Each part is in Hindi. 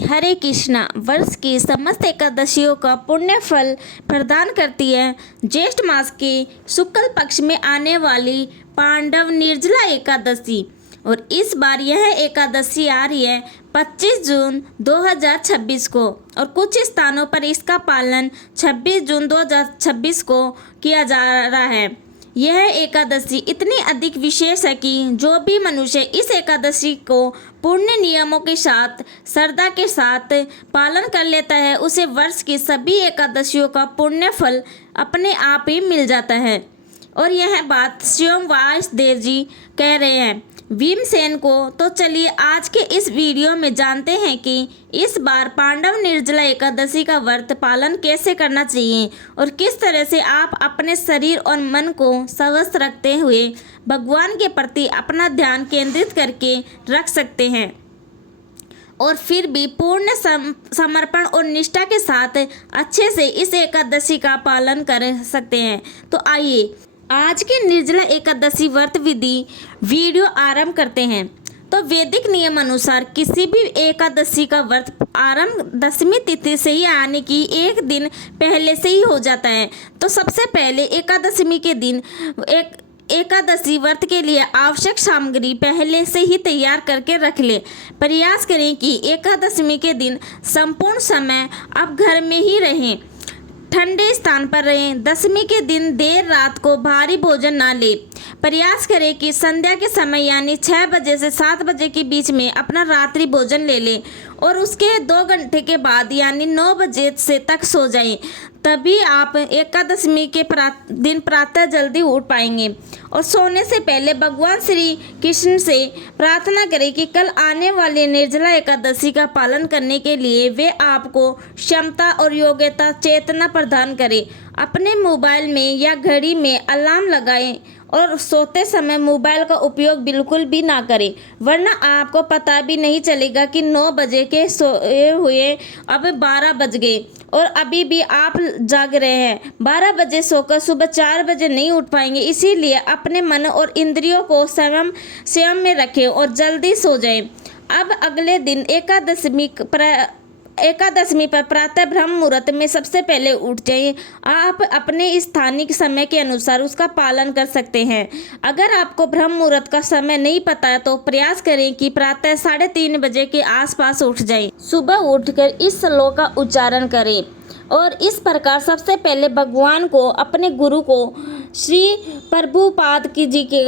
हरे कृष्णा वर्ष की समस्त एकादशियों का पुण्य फल प्रदान करती है। ज्येष्ठ मास के शुक्ल पक्ष में आने वाली पांडव निर्जला एकादशी, और इस बार यह एकादशी आ रही है 25 जून 2026 को, और कुछ स्थानों पर इसका पालन 26 जून 2026 को किया जा रहा है। यह एकादशी इतनी अधिक विशेष है कि जो भी मनुष्य इस एकादशी को पूर्ण नियमों के साथ श्रद्धा के साथ पालन कर लेता है, उसे वर्ष की सभी एकादशियों का पुण्य फल अपने आप ही मिल जाता है। और यह बात स्वयं व्यासदेव जी कह रहे हैं भीमसेन को। तो चलिए आज के इस वीडियो में जानते हैं कि इस बार पांडव निर्जला एकादशी का व्रत पालन कैसे करना चाहिए और किस तरह से आप अपने शरीर और मन को स्वस्थ रखते हुए भगवान के प्रति अपना ध्यान केंद्रित करके रख सकते हैं और फिर भी पूर्ण समर्पण और निष्ठा के साथ अच्छे से इस एकादशी का पालन कर सकते हैं। तो आइए आज के निर्जला एकादशी व्रत विधि वीडियो आरंभ करते हैं। तो वैदिक नियम अनुसार किसी भी एकादशी का व्रत आरंभ दशमी तिथि से ही आने की एक दिन पहले से ही हो जाता है। तो सबसे पहले एकादशी के दिन एकादशी व्रत के लिए आवश्यक सामग्री पहले से ही तैयार करके रख ले। प्रयास करें कि एकादशी के दिन संपूर्ण समय आप घर में ही रहें, ठंडे स्थान पर रहें। दशमी के दिन देर रात को भारी भोजन ना ले। प्रयास करें कि संध्या के समय यानी 6 बजे से 7 बजे के बीच में अपना रात्रि भोजन ले लें और उसके 2 घंटे के बाद यानी 9 बजे से तक सो जाएं। तभी आप एकादशी के दिन प्रातः जल्दी उठ पाएंगे। और सोने से पहले भगवान श्री कृष्ण से प्रार्थना करें कि कल आने वाली निर्जला एकादशी का पालन करने के लिए वे आपको क्षमता और योग्यता चेतना प्रदान करें। अपने मोबाइल में या घड़ी में अलार्म लगाएं और सोते समय मोबाइल का उपयोग बिल्कुल भी ना करें, वरना आपको पता भी नहीं चलेगा कि 9 बजे के सोए हुए अब 12 बज गए और अभी भी आप जाग रहे हैं। 12 बजे सोकर सुबह 4 बजे नहीं उठ पाएंगे। इसीलिए अपने मन और इंद्रियों को संयम में रखें और जल्दी सो जाएं। अब अगले दिन एकादशी पर प्रातः ब्रह्म मुहूर्त में सबसे पहले उठ जाइए। आप अपने स्थानिक समय के अनुसार उसका पालन कर सकते हैं। अगर आपको ब्रह्म मुहूर्त का समय नहीं पता है तो प्रयास करें कि प्रातः 3:30 बजे के आसपास उठ जाएं। सुबह उठकर इस श्लोक का उच्चारण करें और इस प्रकार सबसे पहले भगवान को, अपने गुरु को, श्री प्रभुपाद जी के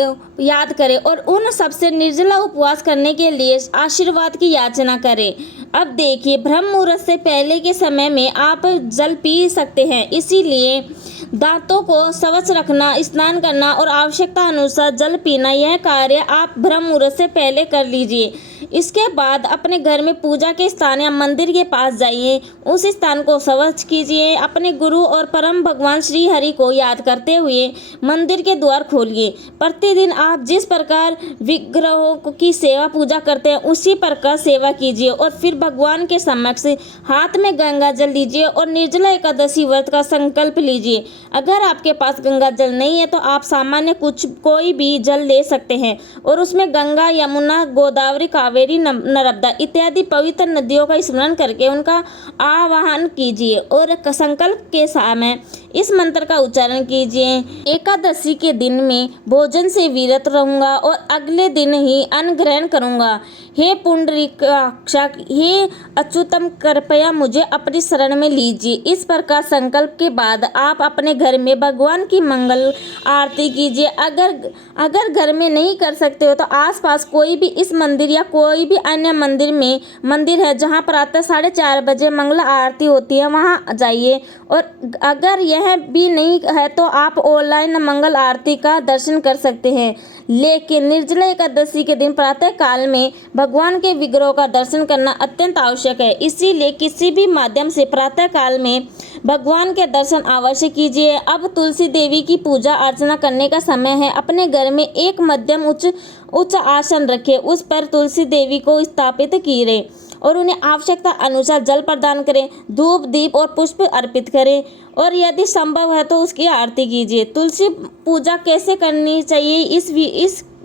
याद करें और उन सबसे निर्जला उपवास करने के लिए आशीर्वाद की याचना करें। अब देखिए, ब्रह्म मुहूर्त से पहले के समय में आप जल पी सकते हैं, इसीलिए दांतों को स्वच्छ रखना, स्नान करना और आवश्यकता अनुसार जल पीना, यह कार्य आप ब्रह्म मुहूर्त से पहले कर लीजिए। इसके बाद अपने घर में पूजा के स्थान या मंदिर के पास जाइए, उस स्थान को स्वच्छ कीजिए। अपने गुरु और परम भगवान श्री हरि को याद करते हुए मंदिर के द्वार खोलिए। प्रतिदिन आप जिस प्रकार विग्रहों की सेवा पूजा करते हैं उसी प्रकार सेवा कीजिए और फिर भगवान के समक्ष हाथ में गंगा जल लीजिए और निर्जला एकादशी व्रत का संकल्प लीजिए। अगर आपके पास गंगा जल नहीं है तो आप सामान्य कोई भी जल ले सकते हैं और उसमें गंगा, यमुना, गोदावरी, कावेरी, नर्मदा इत्यादि पवित्र नदियों का स्मरण करके उनका आवाहन कीजिए और संकल्प के समय इस मंत्र का उच्चारण कीजिए। एकादशी के दिन में भोजन से विरत रहूंगा और अगले दिन ही अन्न ग्रहण करूंगा। हे पुंडरीकाक्ष, हे अच्युतम, कृपया मुझे अपनी शरण में लीजिए। इस प्रकार संकल्प के बाद आप अपने घर में भगवान की मंगल आरती कीजिए। अगर घर में नहीं कर सकते हो तो आसपास कोई भी इस मंदिर या कोई भी अन्य मंदिर है जहां प्रातः 4:30 बजे मंगल आरती होती है, वहां जाइए। और अगर यह भी नहीं है तो आप ऑनलाइन मंगल आरती का दर्शन कर सकते हैं। लेकिन निर्जला एकादशी के दिन प्रातः काल में भगवान के विग्रह का दर्शन करना अत्यंत आवश्यक है, इसीलिए किसी भी माध्यम से प्रातः काल में भगवान के दर्शन अवश्य कीजिए। अब तुलसी देवी की पूजा अर्चना करने का समय है। अपने घर में एक मध्यम उच्च आसन रखें, उस पर तुलसी देवी को स्थापित कीजिए और उन्हें आवश्यकता अनुसार जल प्रदान करें, धूप, दीप और पुष्प अर्पित करें और यदि संभव है तो उसकी आरती कीजिए। तुलसी पूजा कैसे करनी चाहिए इस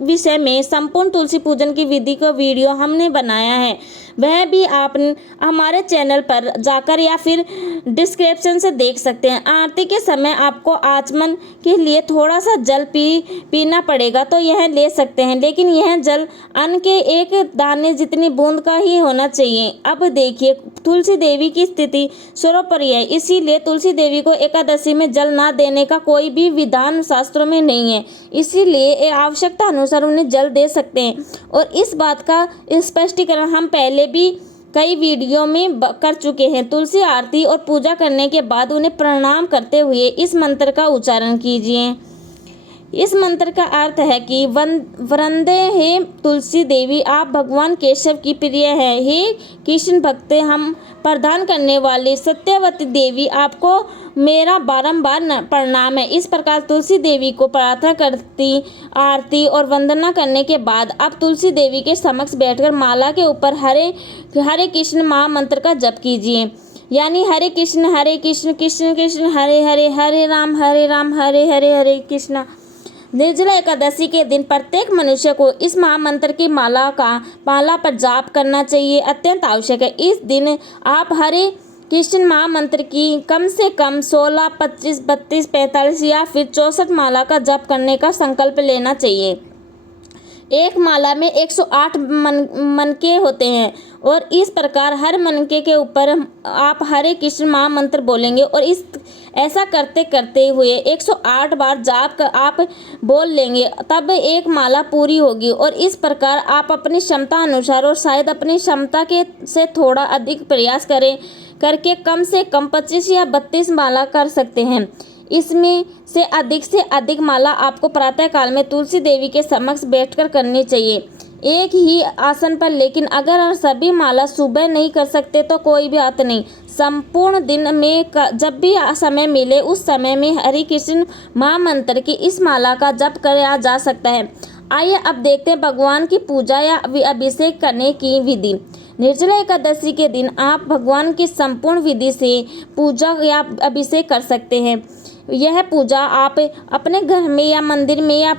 विषय में संपूर्ण तुलसी पूजन की विधि का वीडियो हमने बनाया है। वह भी आप हमारे चैनल पर जाकर या फिर डिस्क्रिप्शन से देख सकते हैं। आरती के समय आपको आचमन के लिए थोड़ा सा जल पीना पड़ेगा तो यह ले सकते हैं, लेकिन यह जल अन्न के एक दाने जितनी बूंद का ही होना चाहिए। अब देखिए, तुलसी देवी की स्थिति सर्वोपरि है, इसीलिए तुलसी देवी को एकादशी में जल ना देने का कोई भी विधान शास्त्रों में नहीं है, इसीलिए आवश्यकता अनुसार उन्हें जल दे सकते हैं। और इस बात का स्पष्टीकरण हम पहले भी कई वीडियो में कर चुके हैं। तुलसी आरती और पूजा करने के बाद उन्हें प्रणाम करते हुए इस मंत्र का उच्चारण कीजिए। इस मंत्र का अर्थ है कि वंदे हे तुलसी देवी, आप भगवान केशव की प्रिय है। हे कृष्ण भक्त हम प्रदान करने वाली सत्यवती देवी, आपको मेरा बारंबार प्रणाम है। इस प्रकार तुलसी देवी को प्रार्थना करती आरती और वंदना करने के बाद अब तुलसी देवी के समक्ष बैठकर माला के ऊपर हरे कृष्ण महामंत्र का जप कीजिए। यानी हरे कृष्ण कृष्ण कृष्ण हरे हरे, हरे राम हरे हरे हरे कृष्ण। निर्जला एकादशी के दिन प्रत्येक मनुष्य को इस महामंत्र की माला पर जाप करना चाहिए, अत्यंत आवश्यक है। इस दिन आप हरे कृष्ण महामंत्र की कम से कम 16, 25, 32, 45 या फिर 64 माला का जप करने का संकल्प लेना चाहिए। एक माला में 108 मनके होते हैं और इस प्रकार हर मनके के ऊपर आप हरे कृष्ण महामंत्र बोलेंगे और ऐसा करते करते हुए 108 बार जाप आप बोल लेंगे, तब एक माला पूरी होगी। और इस प्रकार आप अपनी क्षमता अनुसार और शायद अपनी क्षमता से थोड़ा अधिक प्रयास करके कम से कम 25 या 32 माला कर सकते हैं। इसमें से अधिक माला आपको प्रातः काल में तुलसी देवी के समक्ष बैठकर करनी चाहिए, एक ही आसन पर। लेकिन अगर सभी माला सुबह नहीं कर सकते तो कोई भी बात नहीं, संपूर्ण दिन में जब भी समय मिले उस समय में हरि कृष्ण महामंत्र की इस माला का जप किया जा सकता है। आइए अब देखते हैं भगवान की पूजा या अभिषेक करने की विधि। निर्जला एकादशी के दिन आप भगवान की संपूर्ण विधि से पूजा या अभिषेक कर सकते हैं। यह पूजा आप अपने घर में या मंदिर में या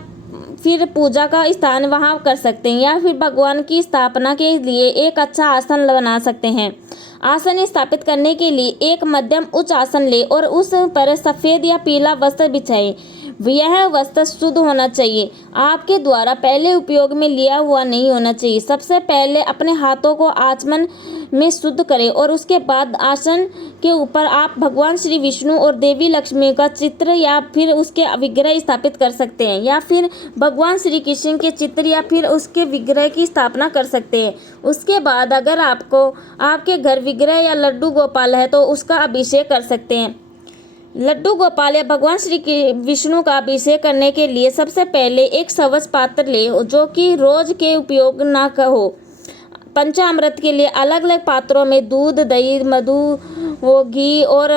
फिर पूजा का स्थान वहाँ कर सकते हैं, या फिर भगवान की स्थापना के लिए एक अच्छा आसन बना सकते हैं। आसन स्थापित करने के लिए एक मध्यम उच्च आसन ले और उस पर सफ़ेद या पीला वस्त्र बिछाएं। यह वस्त्र शुद्ध होना चाहिए, आपके द्वारा पहले उपयोग में लिया हुआ नहीं होना चाहिए। सबसे पहले अपने हाथों को आचमन में शुद्ध करें और उसके बाद आसन के ऊपर आप भगवान श्री विष्णु और देवी लक्ष्मी का चित्र या फिर उसके विग्रह स्थापित कर सकते हैं, या फिर भगवान श्री कृष्ण के चित्र या फिर उसके विग्रह की स्थापना कर सकते हैं। उसके बाद अगर आपके घर विग्रह या लड्डू गोपाल है तो उसका अभिषेक कर सकते हैं। लड्डू गोपाल या भगवान श्री विष्णु का अभिषेक करने के लिए सबसे पहले एक स्वच्छ पात्र ले जो कि रोज के उपयोग ना हो। पंचामृत के लिए अलग अलग पात्रों में दूध, दही, मधु, घी और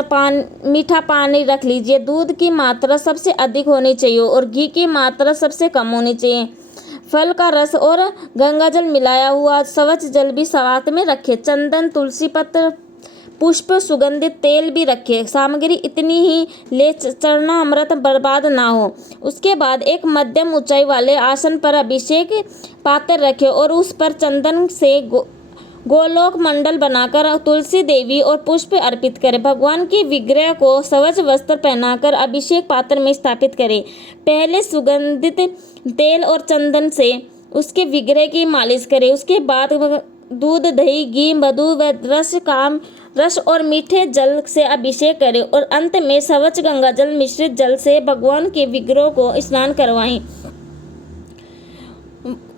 मीठा पानी रख लीजिए। दूध की मात्रा सबसे अधिक होनी चाहिए और घी की मात्रा सबसे कम होनी चाहिए। फल का रस और गंगाजल मिलाया हुआ स्वच्छ जल भी साथ में रखें। चंदन, तुलसी पत्र, पुष्प, सुगंधित तेल भी रखें। सामग्री इतनी ही ले चढ़ना अमृत बर्बाद ना हो। उसके बाद एक मध्यम ऊंचाई वाले आसन पर अभिषेक पात्र रखें और उस पर चंदन से गोलोक मंडल बनाकर तुलसी देवी और पुष्प अर्पित करें। भगवान की विग्रह को स्वच्छ वस्त्र पहनाकर अभिषेक पात्र में स्थापित करें। पहले सुगंधित तेल और चंदन से उसके विग्रह की मालिश करें। उसके बाद दूध, दही, घी, मधु व रस और मीठे जल से अभिषेक करें और अंत में स्वच्छ गंगाजल मिश्रित जल से भगवान के विग्रह को स्नान करवाएं।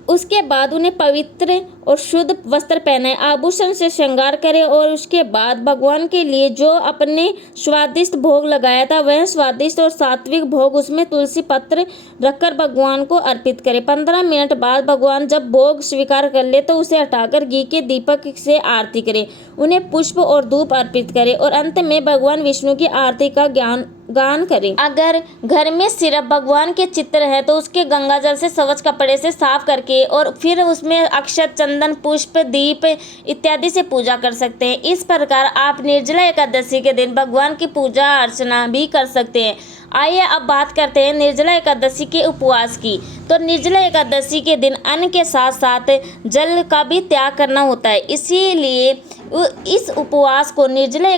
उसके बाद उन्हें पवित्र और शुद्ध वस्त्र पहनाएं, आभूषण से श्रृंगार करें और उसके बाद भगवान के लिए जो अपने स्वादिष्ट भोग लगाया था वह स्वादिष्ट और सात्विक भोग उसमें तुलसी पत्र रखकर भगवान को अर्पित करें। 15 मिनट बाद भगवान जब भोग स्वीकार कर ले तो उसे हटाकर घी के दीपक से आरती करें, उन्हें पुष्प और धूप अर्पित करें और अंत में भगवान विष्णु की आरती का गान करें। अगर घर में सिर्फ भगवान के चित्र है तो उसके गंगाजल से स्वच्छ कपड़े से साफ करके और फिर उसमें अक्षत, चंदन, पुष्प, दीप इत्यादि से पूजा कर सकते हैं। इस प्रकार आप निर्जला एकादशी के दिन भगवान की पूजा अर्चना भी कर सकते हैं। आइए अब बात करते हैं निर्जला एकादशी के उपवास की। तो निर्जला एकादशी के दिन अन्न के साथ साथ जल का भी त्याग करना होता है, इसीलिए इस उपवास को निर्जला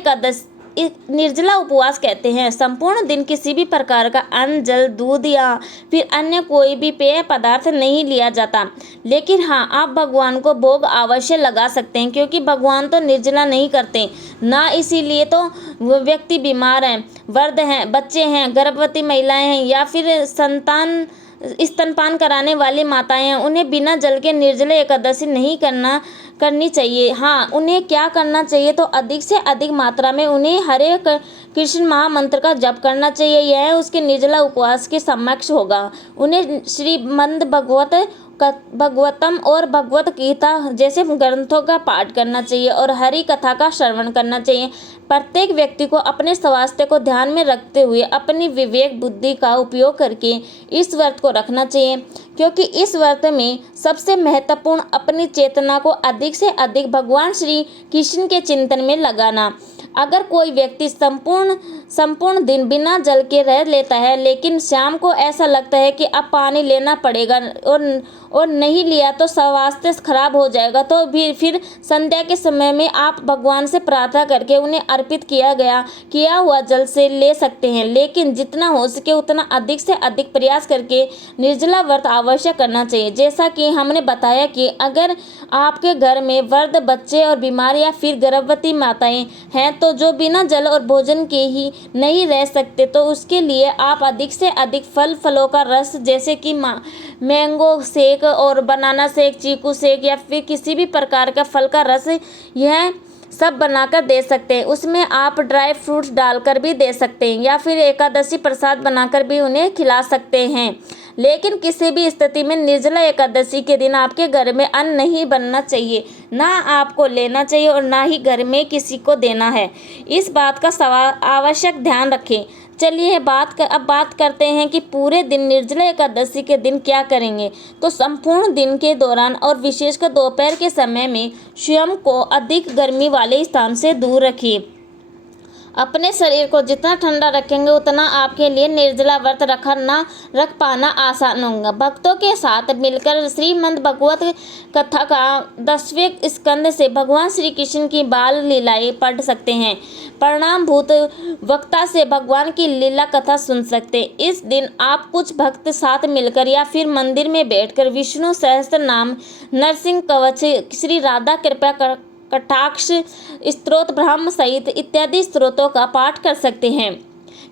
उपवास कहते हैं। संपूर्ण दिन किसी भी प्रकार का अन्न, जल, दूध या फिर अन्य कोई भी पेय पदार्थ नहीं लिया जाता। लेकिन हाँ, आप भगवान को भोग अवश्य लगा सकते हैं, क्योंकि भगवान तो निर्जला नहीं करते ना, इसीलिए तो वो व्यक्ति बीमार हैं, वृद्ध हैं, बच्चे हैं, गर्भवती महिलाएं हैं या फिर स्तनपान कराने वाली माताएं हैं, उन्हें बिना जल के निर्जला एकादशी नहीं करनी चाहिए। हाँ, उन्हें क्या करना चाहिए तो अधिक से अधिक मात्रा में उन्हें हरे कृष्ण महामंत्र का जप करना चाहिए। यह उसके निर्जला उपवास के समक्ष होगा। उन्हें श्रीमद् भागवतम और भगवत गीता जैसे ग्रंथों का पाठ करना चाहिए और हरि कथा का श्रवण करना चाहिए। प्रत्येक व्यक्ति को अपने स्वास्थ्य को ध्यान में रखते हुए अपनी विवेक बुद्धि का उपयोग करके इस व्रत को रखना चाहिए, क्योंकि इस व्रत में सबसे महत्वपूर्ण अपनी चेतना को अधिक से अधिक भगवान श्री कृष्ण के चिंतन में लगाना। अगर कोई व्यक्ति संपूर्ण दिन बिना जल के रह लेता है, लेकिन शाम को ऐसा लगता है कि अब पानी लेना पड़ेगा और नहीं लिया तो स्वास्थ्य खराब हो जाएगा, तो फिर संध्या के समय में आप भगवान से प्रार्थना करके उन्हें अर्पित किया हुआ जल से ले सकते हैं। लेकिन जितना हो सके उतना अधिक से अधिक प्रयास करके निर्जला व्रत अवश्य करना चाहिए। जैसा कि हमने बताया कि अगर आपके घर में वृद्ध, बच्चे और बीमार या फिर गर्भवती माताएं हैं तो जो बिना जल और भोजन के ही नहीं रह सकते, तो उसके लिए आप अधिक से अधिक फलों का रस जैसे कि मैंगो शेक और बनाना शेक, चीकू शेक या फिर किसी भी प्रकार का फल का रस, यह सब बनाकर दे सकते हैं। उसमें आप ड्राई फ्रूट्स डालकर भी दे सकते हैं या फिर एकादशी प्रसाद बनाकर भी उन्हें खिला सकते हैं। लेकिन किसी भी स्थिति में निर्जला एकादशी के दिन आपके घर में अन्न नहीं बनना चाहिए, ना आपको लेना चाहिए और ना ही घर में किसी को देना है। इस बात का आवश्यक ध्यान रखें। चलिए अब बात करते हैं कि पूरे दिन निर्जला एकादशी के दिन क्या करेंगे। तो संपूर्ण दिन के दौरान और विशेषकर दोपहर के समय में स्वयं को अधिक गर्मी वाले स्थान से दूर रखिए। अपने शरीर को जितना ठंडा रखेंगे उतना आपके लिए निर्जला व्रत रख पाना आसान होगा। भक्तों के साथ मिलकर श्रीमद् भगवत कथा का 10वें स्कंद से भगवान श्री कृष्ण की बाल लीलाएं पढ़ सकते हैं। परिणामभूत वक्ता से भगवान की लीला कथा सुन सकते हैं। इस दिन आप कुछ भक्त साथ मिलकर या फिर मंदिर में बैठकर विष्णु सहस्त्र नाम, नरसिंह कवच, श्री राधा कृपा कटाक्ष स्तोत्र, ब्रह्म सहित इत्यादि स्तोत्रों का पाठ कर सकते हैं,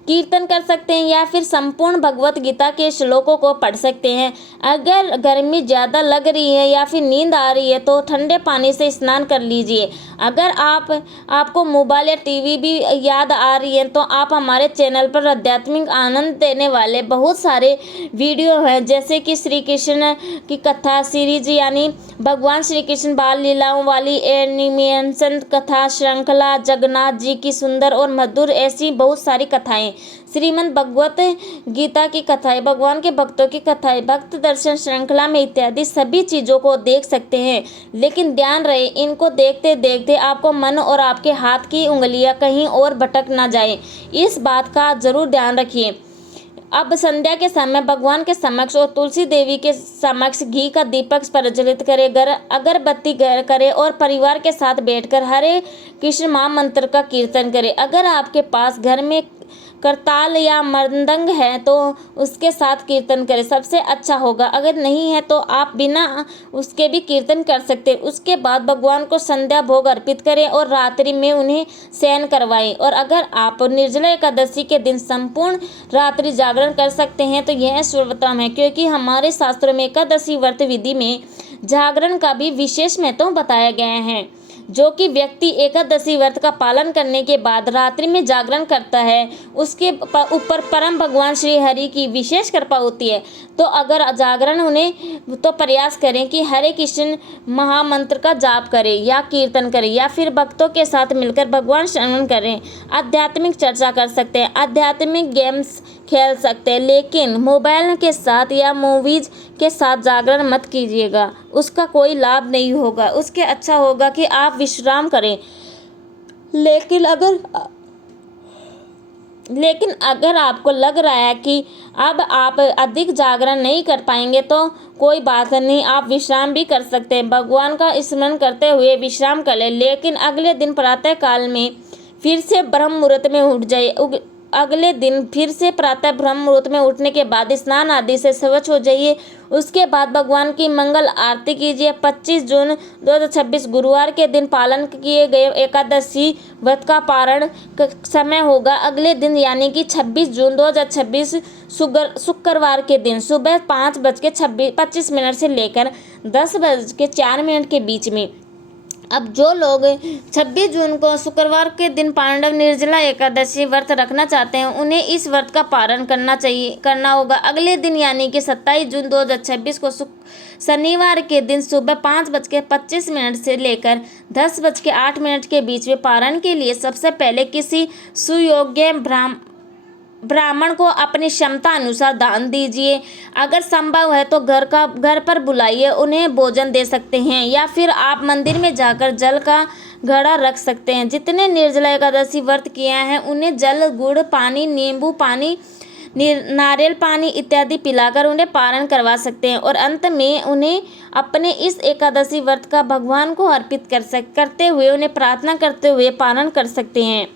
कीर्तन कर सकते हैं या फिर संपूर्ण भगवत गीता के श्लोकों को पढ़ सकते हैं। अगर गर्मी ज़्यादा लग रही है या फिर नींद आ रही है तो ठंडे पानी से स्नान कर लीजिए। अगर आपको मोबाइल या टीवी भी याद आ रही है तो आप हमारे चैनल पर आध्यात्मिक आनंद देने वाले बहुत सारे वीडियो हैं, जैसे कि श्री कृष्ण की कथा सीरीज यानी भगवान श्री कृष्ण बाल लीलाओं वाली एनिमेशन कथा श्रृंखला, जगन्नाथ जी की सुंदर और मधुर, ऐसी बहुत सारी कथाएं, श्रीमद् भगवत गीता की कथाएं, भगवान के भक्तों की कथाएं, भक्त दर्शन श्रृंखला में इत्यादि सभी चीज़ों को देख सकते हैं। लेकिन ध्यान रहे, इनको देखते देखते आपको मन और आपके हाथ की उंगलियां कहीं और भटक ना जाए, इस बात का जरूर ध्यान रखिए। अब संध्या के समय भगवान के समक्ष और तुलसी देवी के समक्ष घी का दीपक प्रज्वलित करे, अगरबत्ती करे और परिवार के साथ बैठकर हरे कृष्ण महामंत्र का कीर्तन करे। अगर आपके पास घर में करताल या मृदंग है तो उसके साथ कीर्तन करें, सबसे अच्छा होगा। अगर नहीं है तो आप बिना उसके भी कीर्तन कर सकते हैं। उसके बाद भगवान को संध्या भोग अर्पित करें और रात्रि में उन्हें शयन करवाएं। और अगर आप निर्जला एकादशी के दिन संपूर्ण रात्रि जागरण कर सकते हैं तो यह सर्वोत्तम है, क्योंकि हमारे शास्त्रों में एकादशी व्रत विधि में जागरण का भी विशेष महत्व बताया गया है। जो कि व्यक्ति एकादशी व्रत का पालन करने के बाद रात्रि में जागरण करता है, उसके ऊपर परम भगवान श्री हरि की विशेष कृपा होती है। तो अगर जागरण उन्हें तो प्रयास करें कि हरे कृष्ण महामंत्र का जाप करें या कीर्तन करें या फिर भक्तों के साथ मिलकर भगवान श्रवण करें, आध्यात्मिक चर्चा कर सकते हैं, आध्यात्मिक गेम्स खेल सकते हैं। लेकिन मोबाइल के साथ या मूवीज के साथ जागरण मत कीजिएगा, उसका कोई लाभ नहीं होगा। उसके अच्छा होगा कि आप विश्राम करें। लेकिन लेकिन अगर आपको लग रहा है कि अब आप अधिक जागरण नहीं कर पाएंगे तो कोई बात नहीं, आप विश्राम भी कर सकते हैं। भगवान का स्मरण करते हुए विश्राम कर लें, लेकिन अगले दिन प्रातः काल में फिर से ब्रह्म मुहूर्त में उठ जाइए। अगले दिन फिर से प्रातः ब्रह्म मुहूर्त में उठने के बाद स्नान आदि से स्वच्छ हो जाइए। उसके बाद भगवान की मंगल आरती कीजिए। 25 जून 2026 गुरुवार के दिन पालन किए गए एकादशी व्रत का पारण समय होगा अगले दिन यानी कि 26 जून 2026 शुक्रवार के दिन सुबह 5:25 से लेकर 10:04 के बीच में। अब जो लोग 26 जून को शुक्रवार के दिन पांडव निर्जला एकादशी व्रत रखना चाहते हैं उन्हें इस व्रत का पालन करना होगा अगले दिन यानी कि 27 जून 2026 को शनिवार के दिन सुबह 5:25 से लेकर 10:08 के बीच में। पारण के लिए सबसे पहले किसी सुयोग्य ब्राह्मण को अपनी क्षमता अनुसार दान दीजिए। अगर संभव है तो घर पर बुलाइए, उन्हें भोजन दे सकते हैं या फिर आप मंदिर में जाकर जल का घड़ा रख सकते हैं। जितने निर्जला एकादशी व्रत किया है उन्हें जल, गुड़ पानी, नींबू पानी, नारियल पानी इत्यादि पिलाकर उन्हें पारण करवा सकते हैं और अंत में उन्हें अपने इस एकादशी व्रत का भगवान को अर्पित करते हुए उन्हें प्रार्थना करते हुए पालन कर सकते हैं।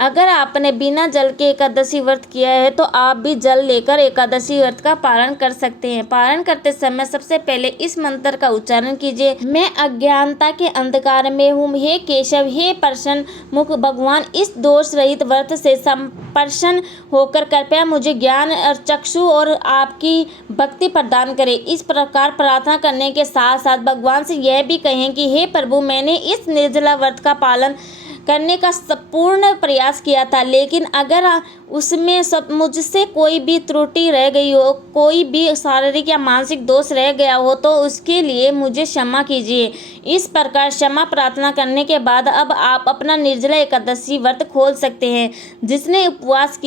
अगर आपने बिना जल के एकादशी व्रत किया है तो आप भी जल लेकर एकादशी व्रत का पालन कर सकते हैं। पारण करते समय सबसे पहले इस मंत्र का उच्चारण कीजिए। मैं अज्ञानता के अंधकार में हूँ, हे केशव, हे प्रसन्न मुख भगवान, इस दोष रहित व्रत से संप्रसन्न होकर कृपया मुझे ज्ञान और चक्षु और आपकी भक्ति प्रदान करें। इस प्रकार प्रार्थना करने के साथ साथ भगवान से यह भी कहें कि हे प्रभु, मैंने इस निर्जला व्रत का पालन करने का संपूर्ण प्रयास किया था, लेकिन अगर उसमें मुझसे कोई भी त्रुटि रह गई हो, कोई भी शारीरिक या मानसिक दोष रह गया हो तो उसके लिए मुझे क्षमा कीजिए। इस प्रकार क्षमा प्रार्थना करने के बाद अब आप अपना निर्जला एकादशी व्रत खोल सकते हैं। जिसने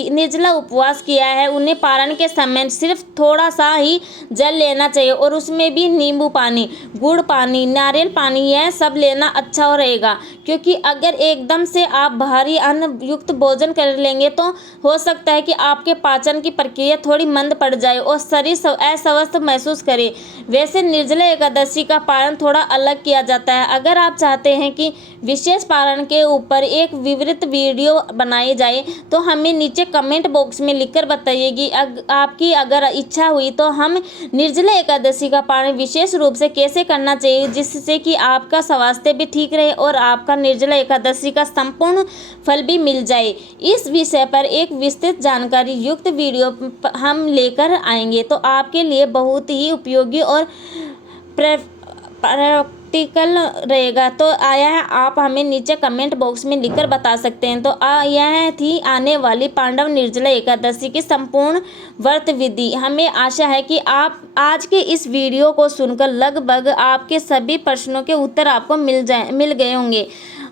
निर्जला उपवास किया है उन्हें पारण के समय सिर्फ थोड़ा सा ही जल लेना चाहिए और उसमें भी नींबू पानी, गुड़ पानी, नारियल पानी यह सब लेना अच्छा रहेगा, क्योंकि अगर एकदम से आप भारी अन्न युक्त भोजन कर लेंगे तो हो सकता है कि आपके पाचन की प्रक्रिया थोड़ी मंद पड़ जाए और शरीर अस्वस्थ महसूस करे। वैसे निर्जला एकादशी का पालन थोड़ा अलग किया जाता है। अगर आप चाहते हैं कि विशेष पालन के ऊपर एक विवृत वीडियो बनाई जाए तो हमें नीचे कमेंट बॉक्स में लिखकर बताइएगी। आपकी अगर इच्छा हुई तो हम निर्जला एकादशी का पालन विशेष रूप से कैसे करना चाहिए जिससे कि आपका स्वास्थ्य भी ठीक रहे और आपका निर्जला एकादशी का संपूर्ण फल भी मिल जाए। इस विषय पर एक विस्तृत जानकारी युक्त वीडियो हम लेकर आएंगे तो आपके लिए बहुत ही उपयोगी और प्रैक्टिकल रहेगा। तो आया है, आप हमें नीचे कमेंट बॉक्स में लिखकर बता सकते हैं। तो यह थी आने वाली पांडव निर्जला एकादशी की संपूर्ण व्रत विधि। हमें आशा है कि आप आज के इस वीडियो को सुनकर लगभग आपके सभी प्रश्नों के उत्तर आपको मिल गए होंगे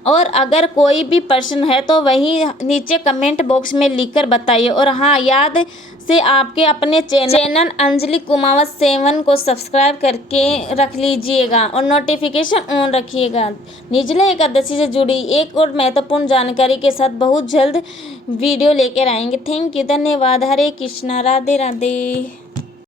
और अगर कोई भी प्रश्न है तो वही नीचे कमेंट बॉक्स में लिखकर बताइए। और हाँ, याद से आपके अपने चैनल अंजलि कुमावत 7 को सब्सक्राइब करके रख लीजिएगा और नोटिफिकेशन ऑन रखिएगा। निर्जला एकादशी से जुड़ी एक और महत्वपूर्ण जानकारी के साथ बहुत जल्द वीडियो लेकर आएंगे। थैंक यू, धन्यवाद। हरे कृष्णा, राधे राधे।